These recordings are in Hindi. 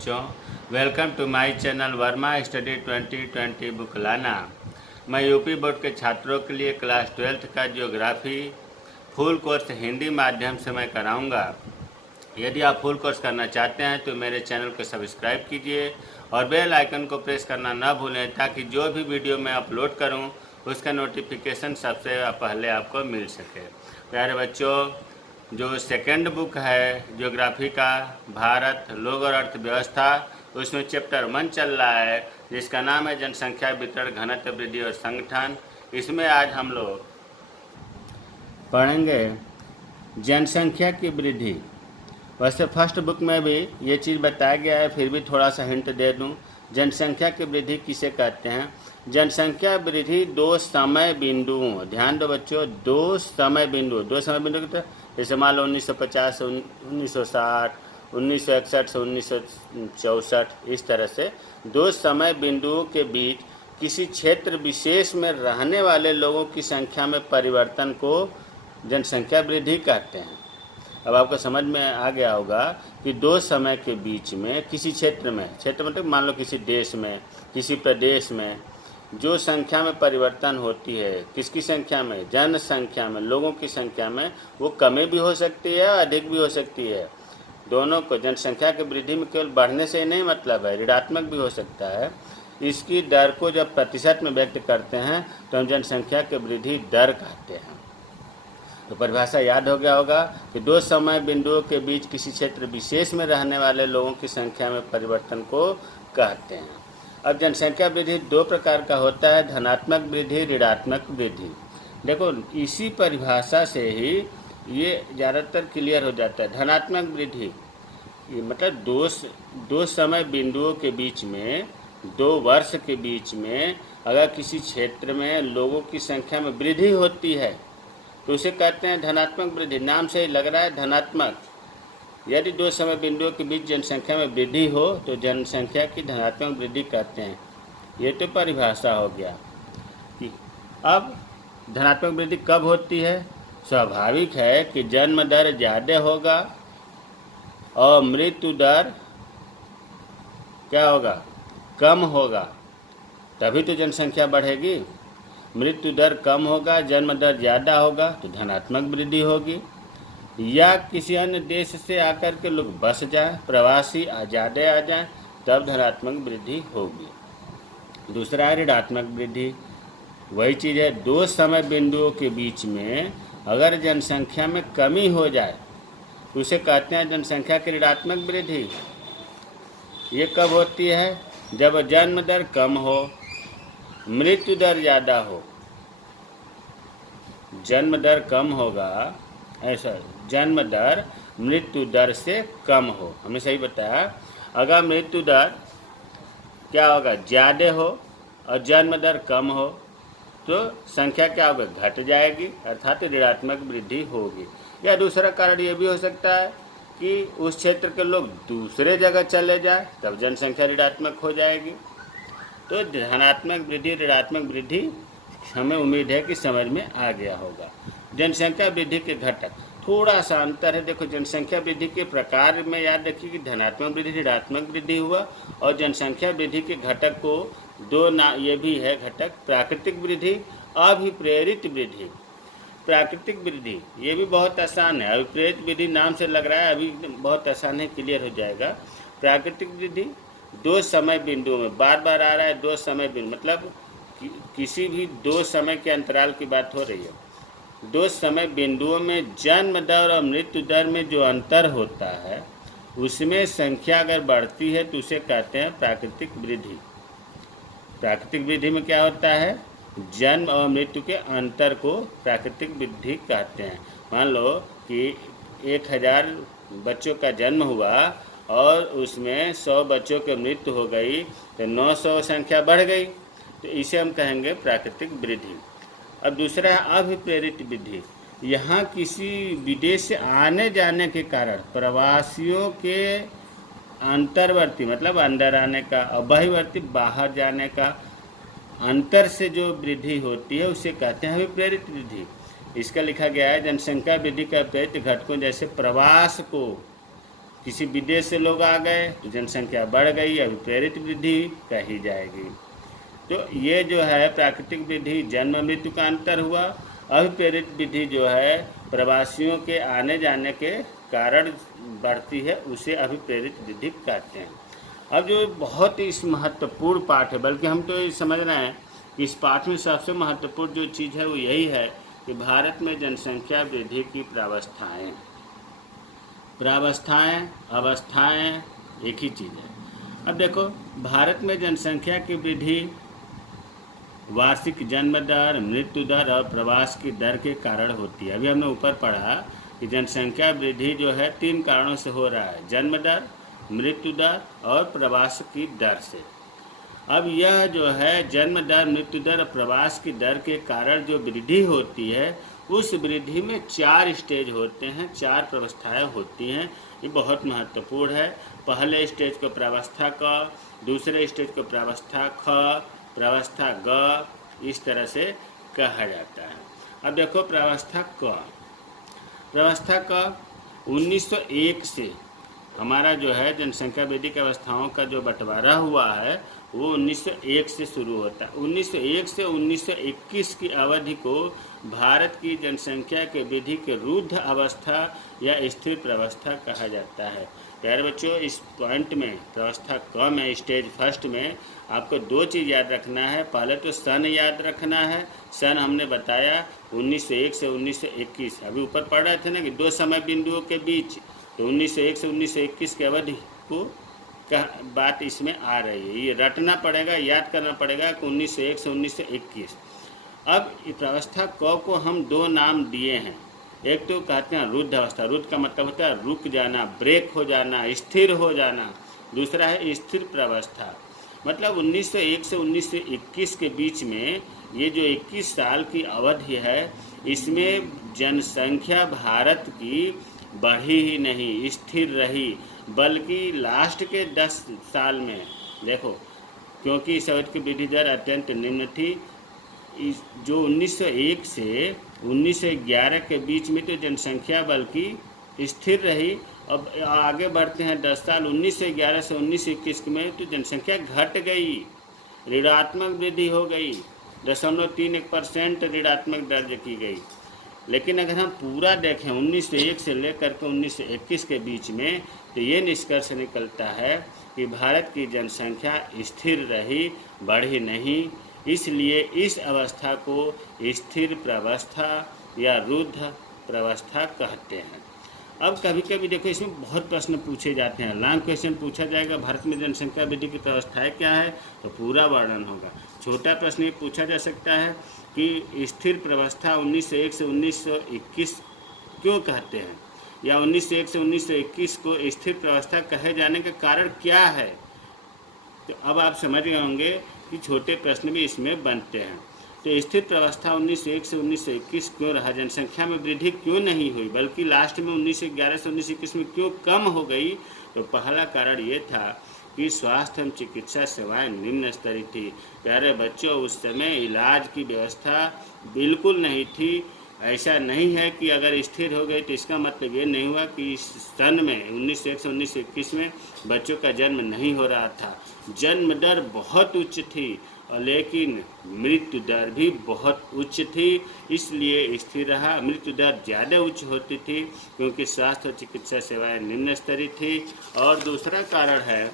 बच्चों, welcome to my channel Verma study 2020 book लाना। मैं यूपी बोर्ड के छात्रों के लिए क्लास 12th का ज्योग्राफी फुल कोर्स हिंदी माध्यम से मैं कराऊंगा। यदि आप फुल कोर्स करना चाहते हैं तो मेरे चैनल को सब्सक्राइब कीजिए और बेल आइकन को प्रेस करना न भूलें, ताकि जो भी वीडियो मैं अपलोड करूं उसका नोटिफिकेशन सबसे पहले आपको मिल सके। प्यारे बच्चों, जो सेकंड बुक है ज्योग्राफी का, भारत लोग और अर्थव्यवस्था, उसमें चैप्टर 1 चल रहा है, जिसका नाम है जनसंख्या वितरण, घनत्व, वृद्धि और संगठन। इसमें आज हम लोग पढ़ेंगे जनसंख्या की वृद्धि। वैसे फर्स्ट बुक में भी ये चीज़ बताया गया है, फिर भी थोड़ा सा हिंट दे दूं। जनसंख्या की वृद्धि किसे कहते हैं? जनसंख्या वृद्धि दो समय बिंदुओं, ध्यान दो बच्चों, दो समय बिंदु कितने? जैसे मान लो 1950 से 1960, 1961 से 1964, इस तरह से दो समय बिंदुओं के बीच किसी क्षेत्र विशेष में रहने वाले लोगों की संख्या में परिवर्तन को जनसंख्या वृद्धि कहते हैं। अब आपको समझ में आ गया होगा कि दो समय के बीच में किसी क्षेत्र मतलब मान लो किसी देश में, किसी प्रदेश में जो संख्या में परिवर्तन होती है, किसकी संख्या में? जनसंख्या में, लोगों की संख्या में। वो कमी भी हो सकती है, अधिक भी हो सकती है। दोनों को जनसंख्या की वृद्धि में केवल बढ़ने से ही नहीं मतलब है, ऋणात्मक भी हो सकता है। इसकी दर को जब प्रतिशत में व्यक्त करते हैं तो हम जनसंख्या की वृद्धि दर कहते हैं। तो परिभाषा याद हो गया होगा कि दो समय बिंदुओं के बीच किसी क्षेत्र विशेष में रहने वाले लोगों की संख्या में परिवर्तन को कहते हैं। अब जनसंख्या वृद्धि दो प्रकार का होता है, धनात्मक वृद्धि, ऋणात्मक वृद्धि। देखो, इसी परिभाषा से ही ये ज़्यादातर क्लियर हो जाता है। धनात्मक वृद्धि ये मतलब दो समय बिंदुओं के बीच में, 2 वर्ष के बीच में अगर किसी क्षेत्र में लोगों की संख्या में वृद्धि होती है तो उसे कहते हैं धनात्मक वृद्धि। नाम से ही लग रहा है धनात्मक। यदि दो समय बिंदुओं के बीच जनसंख्या में वृद्धि हो तो जनसंख्या की धनात्मक वृद्धि कहते हैं। ये तो परिभाषा हो गया कि अब धनात्मक वृद्धि कब होती है? स्वाभाविक है कि जन्म दर ज़्यादा होगा और मृत्यु दर क्या होगा? कम होगा, तभी तो जनसंख्या बढ़ेगी। मृत्यु दर कम होगा, जन्म दर ज़्यादा होगा तो धनात्मक वृद्धि होगी। या किसी अन्य देश से आकर के लोग बस जाएं, प्रवासी ज़्यादा आ जाएं, तब धनात्मक वृद्धि होगी। दूसरा है ऋणात्मक वृद्धि। वही चीज़ है, दो समय बिंदुओं के बीच में अगर जनसंख्या में कमी हो जाए तो उसे कहते हैं जनसंख्या की ऋणात्मक वृद्धि। ये कब होती है? जब जन्म दर कम हो, मृत्यु दर ज़्यादा हो। जन्म दर कम होगा, ऐसा जन्म दर मृत्यु दर से कम हो। हमने सही बताया। अगर मृत्यु दर क्या होगा? ज़्यादा हो और जन्म दर कम हो तो संख्या क्या होगा? घट जाएगी, अर्थात ऋणात्मक वृद्धि होगी। या दूसरा कारण ये भी हो सकता है कि उस क्षेत्र के लोग दूसरे जगह चले जाए, तब जनसंख्या ऋणात्मक हो जाएगी। तो धनात्मक वृद्धि, ऋणात्मक वृद्धि हमें उम्मीद है कि समझ में आ गया होगा। जनसंख्या वृद्धि के घटक थोड़ा सा अंतर है। देखो, जनसंख्या वृद्धि के प्रकार में याद रखिए कि धनात्मक वृद्धि, ऋणात्मक वृद्धि हुआ, और जनसंख्या वृद्धि के घटक को ये भी है घटक, प्राकृतिक वृद्धि, अभिप्रेरित वृद्धि। प्राकृतिक वृद्धि ये भी बहुत आसान है। अभिप्रेरित वृद्धि नाम से लग रहा है, अभी बहुत आसान है, क्लियर हो जाएगा। प्राकृतिक वृद्धि दो समय बिंदुओं में, बार बार आ रहा है दो समय बिंदु, मतलब किसी भी दो समय के अंतराल की बात हो रही है। दो समय बिंदुओं में जन्म दर और मृत्यु दर में जो अंतर होता है उसमें संख्या अगर बढ़ती है तो उसे कहते हैं प्राकृतिक वृद्धि। प्राकृतिक वृद्धि में क्या होता है? जन्म और मृत्यु के अंतर को प्राकृतिक वृद्धि कहते हैं। मान लो कि 1000 बच्चों का जन्म हुआ और उसमें 100 बच्चों की मृत्यु हो गई तो 900 संख्या बढ़ गई, तो इसे हम कहेंगे प्राकृतिक वृद्धि। अब दूसरा है अभिप्रेरित वृद्धि। यहाँ किसी विदेश से आने जाने के कारण प्रवासियों के अंतर्वर्ती मतलब अंदर आने का और बहिर्वर्ती बाहर जाने का अंतर से जो वृद्धि होती है उसे कहते हैं अभिप्रेरित वृद्धि। इसका लिखा गया है जनसंख्या वृद्धि का प्रेरित घटकों जैसे प्रवास को किसी विदेश से लोग आ गए तो जनसंख्या बढ़ गई, अभिप्रेरित वृद्धि कही जाएगी। तो ये जो है प्राकृतिक वृद्धि जन्म मृत्यु का अंतर हुआ। अभिप्रेरित वृद्धि जो है प्रवासियों के आने जाने के कारण बढ़ती है, उसे अभिप्रेरित वृद्धि कहते हैं। अब जो बहुत ही इस महत्वपूर्ण पाठ है, बल्कि हम तो ये समझ रहे हैं कि इस पाठ में सबसे महत्वपूर्ण जो चीज़ है वो यही है कि भारत में जनसंख्या वृद्धि की प्रावस्थाएं अवस्थाएं एक ही चीज़ है। अब देखो, भारत में जनसंख्या की वृद्धि वार्षिक जन्म दर, मृत्यु दर और प्रवास की दर के कारण होती है। अभी हमने ऊपर पढ़ा कि जनसंख्या वृद्धि जो है 3 कारणों से हो रहा है, जन्म दर, मृत्यु दर और प्रवास की दर से। अब यह जो है जन्म दर, मृत्यु दर और प्रवास की दर के कारण जो वृद्धि होती है, उस वृद्धि में 4 स्टेज होते हैं, 4 प्रावस्थाएं होती हैं। ये बहुत महत्वपूर्ण है। पहले स्टेज को प्रावस्था क, दूसरे स्टेज को प्रावस्था ख, प्रावस्था ग, इस तरह से कहा जाता है। अब देखो प्रावस्था क। प्रावस्था क 1901 से हमारा जो है जनसंख्या वृद्धि की अवस्थाओं का जो बंटवारा हुआ है वो 1901 से शुरू होता है। 1901 से 1921 की अवधि को भारत की जनसंख्या के वृद्धि के रुद्ध अवस्था या स्थिर प्रावस्था कहा जाता है। प्यारे बच्चों, इस पॉइंट में प्रावस्था क में स्टेज फर्स्ट में आपको 2 चीज़ याद रखना है। पहले तो सन याद रखना है। सन हमने बताया 1901 से 1921, अभी ऊपर पढ़ रहे थे ना कि 2 समय बिंदुओं के बीच, तो 1901 से 1921 की अवधि को का बात इसमें आ रही है। ये रटना पड़ेगा, याद करना पड़ेगा कि 1901 से 1921। अब प्रावस्था क को हम 2 नाम दिए हैं। एक तो कहते हैं रुद्ध अवस्था, रुद्ध का मतलब होता है रुक जाना, ब्रेक हो जाना, स्थिर हो जाना। दूसरा है स्थिर प्रावस्था, मतलब 1901 से 1921 के बीच में ये जो 21 साल की अवधि है, इसमें जनसंख्या भारत की बढ़ी ही नहीं, स्थिर रही, बल्कि लास्ट के 10 साल में देखो, क्योंकि इस अवधि की वृद्धि दर अत्यंत निम्न थी। जो 1901 से 1911 के बीच में तो जनसंख्या बल्कि स्थिर रही। अब आगे बढ़ते हैं 10 साल, 1911 से 1921 में तो जनसंख्या घट गई, ऋणात्मक वृद्धि हो गई, 0.31% ऋणात्मक दर्ज की गई। लेकिन अगर हम पूरा देखें 1901 से लेकर के 1921 के बीच में, तो ये निष्कर्ष निकलता है कि भारत की जनसंख्या स्थिर रही, बढ़ी नहीं। इसलिए इस अवस्था को स्थिर प्रावस्था या रुद्ध प्रावस्था कहते हैं। अब कभी कभी देखो, इसमें बहुत प्रश्न पूछे जाते हैं, लॉन्ग क्वेश्चन पूछा जाएगा भारत में जनसंख्या वृद्धि की प्रावस्थाएं क्या है, तो पूरा वर्णन होगा। छोटा प्रश्न ये पूछा जा सकता है कि स्थिर प्रावस्था 1901 से 1921 क्यों कहते हैं, या 1901 से 1921 को स्थिर प्रावस्था कहे जाने का कारण क्या है। तो अब आप समझ गए होंगे कि छोटे प्रश्न भी इसमें बनते हैं। तो स्थिर प्रावस्था 1901 से 1921 क्यों रहा, जनसंख्या में वृद्धि क्यों नहीं हुई, बल्कि लास्ट में 1911 से 1921 में क्यों कम हो गई। तो पहला कारण ये था कि स्वास्थ्य एवं चिकित्सा सेवाएं निम्न स्तरीय थी। प्यारे बच्चों, उस समय इलाज की व्यवस्था बिल्कुल नहीं थी। ऐसा नहीं है कि अगर स्थिर हो गई तो इसका मतलब ये नहीं हुआ कि इस सन में 1901 से 1921 में बच्चों का जन्म नहीं हो रहा था। जन्म दर बहुत उच्च थी, और लेकिन मृत्यु दर भी बहुत उच्च थी, इसलिए स्थिर रहा। मृत्यु दर ज़्यादा उच्च होती थी क्योंकि स्वास्थ्य और चिकित्सा सेवाएं निम्न स्तरीय थी। और दूसरा कारण है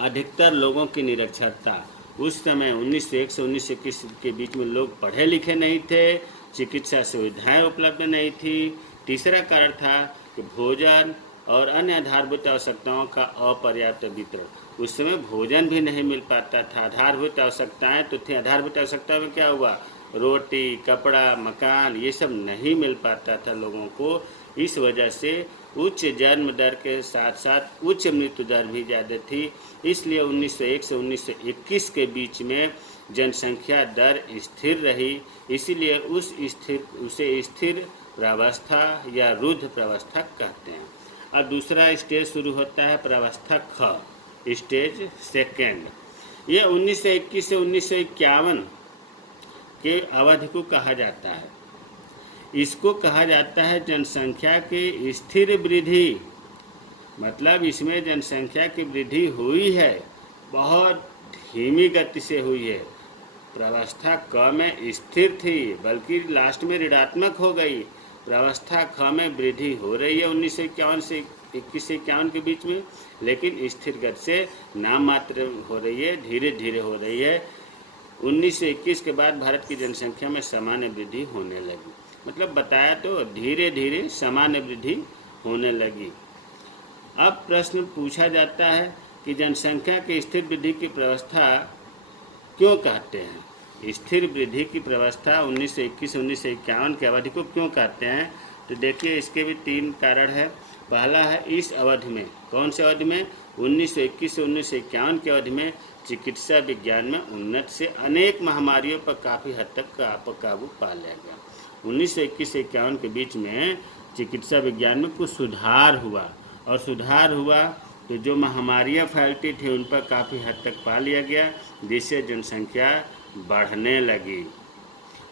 अधिकतर लोगों की निरक्षरता। उस समय 1901 से 1921 के बीच में लोग पढ़े लिखे नहीं थे, चिकित्सा सुविधाएं उपलब्ध नहीं थी। तीसरा कारण था कि भोजन और अन्य आधारभूत आवश्यकताओं का अपर्याप्त वितरण। उस समय भोजन भी नहीं मिल पाता था। आधारभूत आवश्यकताएं तो थी, आधारभूत आवश्यकताओं में क्या हुआ, रोटी, कपड़ा, मकान, ये सब नहीं मिल पाता था लोगों को। इस वजह से उच्च जन्म दर के साथ साथ उच्च मृत्यु दर भी ज़्यादा थी। इसलिए 1901 से 1921 के बीच में जनसंख्या दर स्थिर रही, इसीलिए उसे स्थिर प्रावस्था या रुद्ध प्रावस्था कहते हैं। अब दूसरा स्टेज शुरू होता है प्रावस्था ख, स्टेज सेकेंड। ये 1921 से 1951 के अवधि को कहा जाता है। इसको कहा जाता है जनसंख्या की स्थिर वृद्धि मतलब इसमें जनसंख्या की वृद्धि हुई है, बहुत धीमी गति से हुई है। प्रावस्था क में स्थिर थी, बल्कि लास्ट में ऋणात्मक हो गई। प्रावस्था ख में वृद्धि हो रही है 1951 से 2151 के बीच में, लेकिन स्थिर गति से नाम मात्र हो रही है, धीरे धीरे हो रही है। 1921 के बाद भारत की जनसंख्या में सामान्य वृद्धि होने लगी। मतलब बताया तो, धीरे धीरे सामान्य वृद्धि होने लगी। अब प्रश्न पूछा जाता है कि जनसंख्या की स्थिर वृद्धि की प्रावस्था क्यों कहते हैं? स्थिर वृद्धि की प्रावस्था 1921 से 1951 की अवधि को क्यों कहते हैं? तो देखिए, इसके भी 3 कारण है। पहला है, इस अवधि में, कौन से अवधि में? 1921 से 1951 की अवधि में चिकित्सा विज्ञान में उन्नति से अनेक महामारियों पर काफ़ी हद तक काबू पा लिया गया। 1921 से 51 के बीच में चिकित्सा विज्ञान में कुछ सुधार हुआ, और सुधार हुआ तो जो महामारियाँ फैलती थी उन पर काफ़ी हद तक पा लिया गया, जिससे जनसंख्या बढ़ने लगी।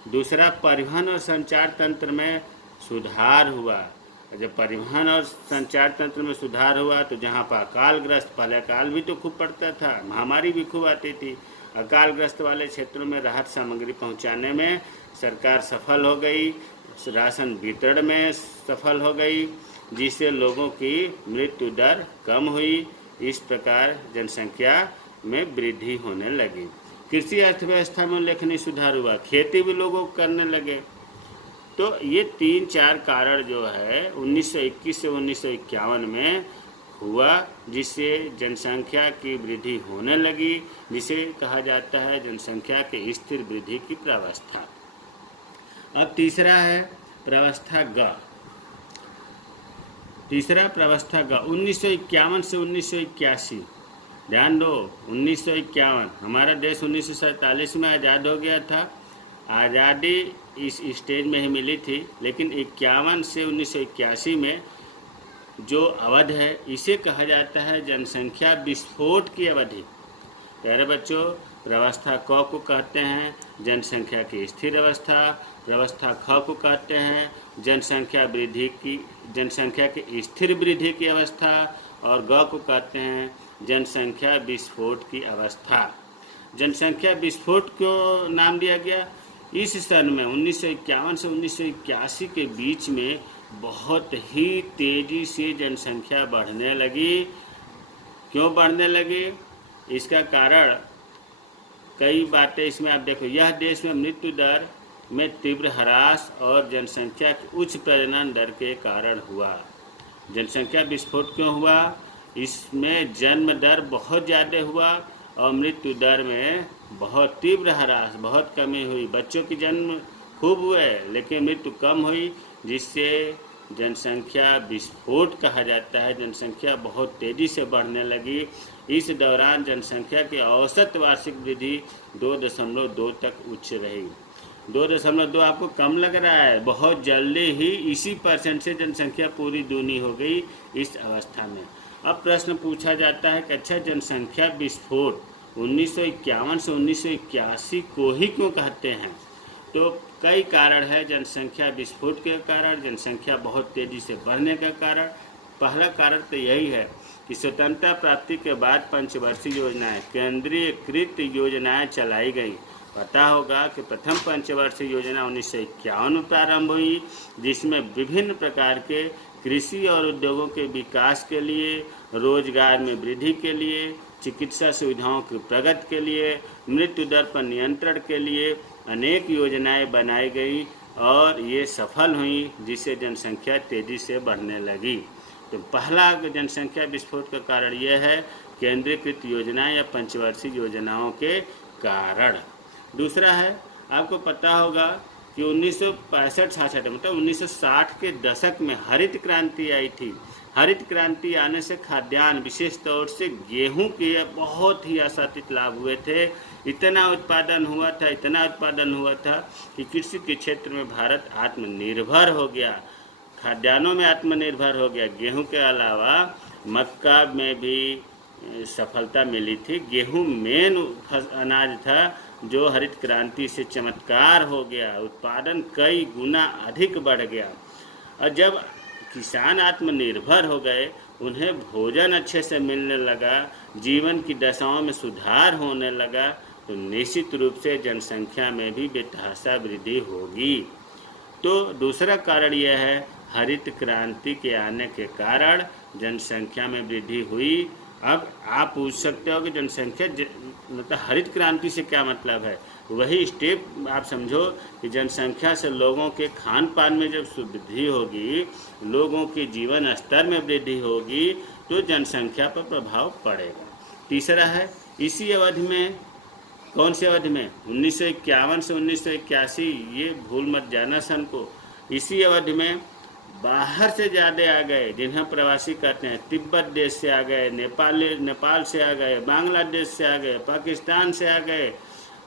दूसरा, परिवहन और संचार तंत्र में सुधार हुआ। जब परिवहन और संचार तंत्र में सुधार हुआ तो जहाँ पर अकालग्रस्त, पहले अकाल भी तो खूब पड़ता था, महामारी भी खूब आती थी, अकालग्रस्त वाले क्षेत्रों में राहत सामग्री पहुँचाने में सरकार सफल हो गई, राशन वितरण में सफल हो गई, जिससे लोगों की मृत्यु दर कम हुई। इस प्रकार जनसंख्या में वृद्धि होने लगी। कृषि अर्थव्यवस्था में उल्लेखनीय सुधार हुआ, खेती भी लोगों करने लगे। तो ये 3-4 कारण जो है 1921 से 1951 में हुआ, जिससे जनसंख्या की वृद्धि होने लगी, जिसे कहा जाता है जनसंख्या के स्थिर वृद्धि की प्रावस्था। अब तीसरा है प्रावस्था ग। तीसरा प्रावस्था ग 1951 से 1981। ध्यान दो, 1951, हमारा देश 1947 में आज़ाद हो गया था। आज़ादी इस स्टेज में ही मिली थी, लेकिन 51 से 1981 में जो अवधि है इसे कहा जाता है जनसंख्या विस्फोट की अवधि। प्यारे बच्चों, प्रावस्था क को कहते हैं जनसंख्या की स्थिर अवस्था, प्रावस्था ख को कहते हैं जनसंख्या की स्थिर वृद्धि की अवस्था, और ग को कहते हैं जनसंख्या विस्फोट की अवस्था। जनसंख्या विस्फोट क्यों नाम दिया गया? इस सन में 1951 से 1981 के बीच में बहुत ही तेज़ी से जनसंख्या बढ़ने लगी। क्यों बढ़ने लगी? इसका कारण कई बातें इसमें आप देखो। यह देश में मृत्यु दर में तीव्र ह्रास और जनसंख्या की उच्च प्रजनन दर के कारण हुआ। जनसंख्या विस्फोट क्यों हुआ? इसमें जन्म दर बहुत ज़्यादा हुआ और मृत्यु दर में बहुत तीव्र ह्रास, बहुत कमी हुई। बच्चों की जन्म खूब हुए लेकिन मृत्यु कम हुई, जिससे जनसंख्या विस्फोट कहा जाता है। जनसंख्या बहुत तेज़ी से बढ़ने लगी। इस दौरान जनसंख्या की औसत वार्षिक वृद्धि 2.2 तक उच्च रही। 2.2 आपको कम लग रहा है? बहुत जल्दी ही इसी % से जनसंख्या पूरी दूनी हो गई इस अवस्था में। अब प्रश्न पूछा जाता है कि अच्छा, जनसंख्या विस्फोट 1951 से 1981 को ही क्यों कहते हैं? तो कई कारण है जनसंख्या विस्फोट के कारण, जनसंख्या बहुत तेज़ी से बढ़ने का कारण। पहला कारण तो यही है कि स्वतंत्रता प्राप्ति के बाद पंचवर्षीय योजनाएं, केंद्रीयकृत योजनाएं चलाई गई। पता होगा कि प्रथम पंचवर्षीय योजना 1951 में प्रारंभ हुई, जिसमें विभिन्न प्रकार के कृषि और उद्योगों के विकास के लिए, रोजगार में वृद्धि के लिए, चिकित्सा सुविधाओं की प्रगति के लिए, मृत्यु दर पर नियंत्रण के लिए अनेक योजनाएं बनाई गई और ये सफल हुई, जिससे जनसंख्या तेज़ी से बढ़ने लगी। तो पहला जनसंख्या विस्फोट का कारण यह है केंद्रीकृत योजनाएं या पंचवर्षीय योजनाओं के कारण। दूसरा है, आपको पता होगा कि 1965-66 मतलब 1960 के दशक में हरित क्रांति आई थी। हरित क्रांति आने से खाद्यान्न, विशेष तौर से गेहूं के बहुत ही आशातीत लाभ हुए थे। इतना उत्पादन हुआ था कि कृषि के क्षेत्र में भारत आत्मनिर्भर हो गया, खाद्यान्नों में आत्मनिर्भर हो गया। गेहूं के अलावा मक्का में भी सफलता मिली थी। गेहूं मेन अनाज था जो हरित क्रांति से चमत्कार हो गया, उत्पादन कई गुना अधिक बढ़ गया। और जब किसान आत्मनिर्भर हो गए उन्हें भोजन अच्छे से मिलने लगा, जीवन की दशाओं में सुधार होने लगा, तो निश्चित रूप से जनसंख्या में भी बेतहाशा वृद्धि होगी। तो दूसरा कारण यह है, हरित क्रांति के आने के कारण जनसंख्या में वृद्धि हुई। अब आप पूछ सकते हो कि जनसंख्या मतलब हरित क्रांति से क्या मतलब है। वही स्टेप आप समझो कि जनसंख्या से लोगों के खान पान में जब वृद्धि होगी, लोगों के जीवन स्तर में वृद्धि होगी, तो जनसंख्या पर प्रभाव पड़ेगा। तीसरा है, इसी अवधि में, कौन सी अवधि में, 1951 से 1981, ये भूल मत जाना सन को। इसी अवधि में बाहर से ज़्यादा आ गए, जिन्हें प्रवासी कहते हैं। तिब्बत देश से आ गए, नेपाल से आ गए, बांग्लादेश से आ गए, पाकिस्तान से आ गए,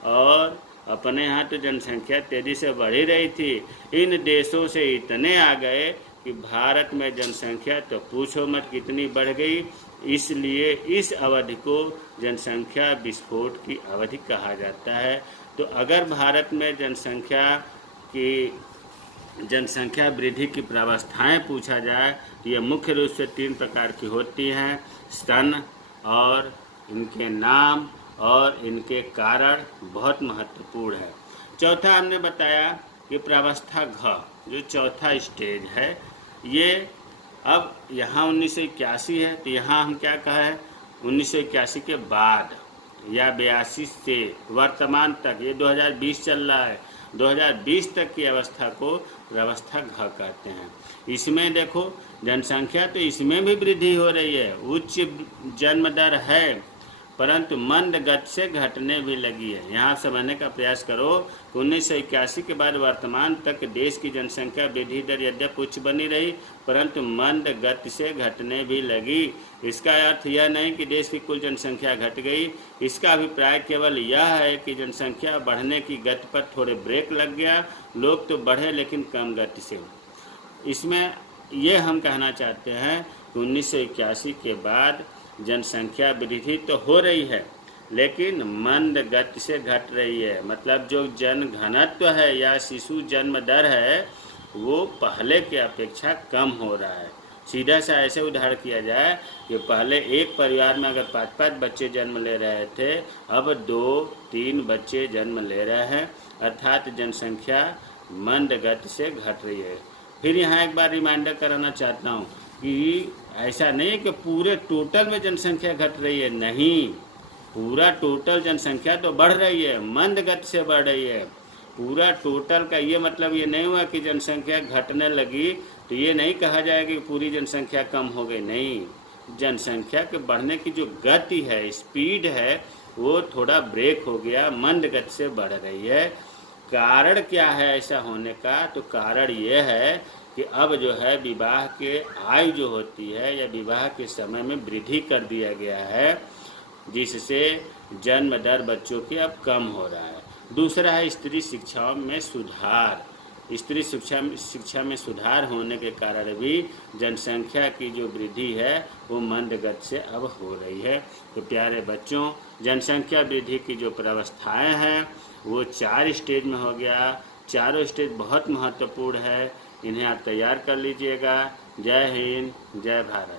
और अपने यहाँ तो जनसंख्या तेज़ी से बढ़ ही रही थी। इन देशों से इतने आ गए कि भारत में जनसंख्या तो पूछो मत कितनी बढ़ गई। इसलिए इस अवधि को जनसंख्या विस्फोट की अवधि कहा जाता है। तो अगर भारत में जनसंख्या वृद्धि की प्रावस्थाएं पूछा जाए तो ये मुख्य रूप से 3 प्रकार की होती हैं। स्तन और इनके नाम और इनके कारण बहुत महत्वपूर्ण है। चौथा हमने बताया कि प्रावस्था घ, जो चौथा स्टेज है, ये अब यहाँ 1981 है, तो यहाँ हम क्या कहा है, 1981 के बाद या 82 से वर्तमान तक, ये 2020 चल रहा है, 2020 तक की अवस्था को प्रावस्था घ कहते हैं। इसमें देखो जनसंख्या तो इसमें भी वृद्धि हो रही है, उच्च जन्म दर है, परंतु मंद गति से घटने भी लगी है। यहाँ समझने का प्रयास करो कि 1981 के बाद वर्तमान तक देश की जनसंख्या वृद्धि दर यद्यपि उच्च बनी रही, परंतु मंद गति से घटने भी लगी। इसका अर्थ यह नहीं कि देश की कुल जनसंख्या घट गई। इसका अभिप्राय केवल यह है कि जनसंख्या बढ़ने की गति पर थोड़े ब्रेक लग गया, लोग तो बढ़े लेकिन कम गति से। इसमें यह हम कहना चाहते हैं कि 1981 के बाद जनसंख्या वृद्धि तो हो रही है, लेकिन मंद गति से घट रही है। मतलब जो जन घनत्व है या शिशु जन्म दर है, वो पहले के अपेक्षा कम हो रहा है। सीधा सा ऐसे उदाहरण किया जाए कि पहले एक परिवार में अगर 5-5 बच्चे जन्म ले रहे थे, अब 2-3 बच्चे जन्म ले रहे हैं, अर्थात जनसंख्या मंद गति से घट रही है। फिर यहाँ एक बार रिमाइंडर कराना चाहता हूँ कि ऐसा नहीं है कि पूरे टोटल में जनसंख्या घट रही है, नहीं, पूरा टोटल जनसंख्या तो बढ़ रही है, मंद गति से बढ़ रही है। पूरा टोटल का ये मतलब ये नहीं हुआ कि जनसंख्या घटने लगी तो ये नहीं कहा जाएगा कि पूरी जनसंख्या कम हो गई, नहीं, जनसंख्या के बढ़ने की जो गति है, स्पीड है, वो थोड़ा ब्रेक हो गया, मंद गति से बढ़ रही है। कारण क्या है ऐसा होने का, तो कारण ये है कि अब जो है विवाह के आयु जो होती है या विवाह के समय में वृद्धि कर दिया गया है, जिससे जन्म दर बच्चों की अब कम हो रहा है। दूसरा है स्त्री शिक्षा में सुधार। स्त्री शिक्षा में सुधार होने के कारण भी जनसंख्या की जो वृद्धि है वो मंद गति से अब हो रही है। तो प्यारे बच्चों, जनसंख्या वृद्धि की जो प्रावस्थाएं हैं वो 4 स्टेज में हो गया। चारों स्टेज बहुत महत्वपूर्ण है, इन्हें आप तैयार कर लीजिएगा। जय हिंद, जय भारत।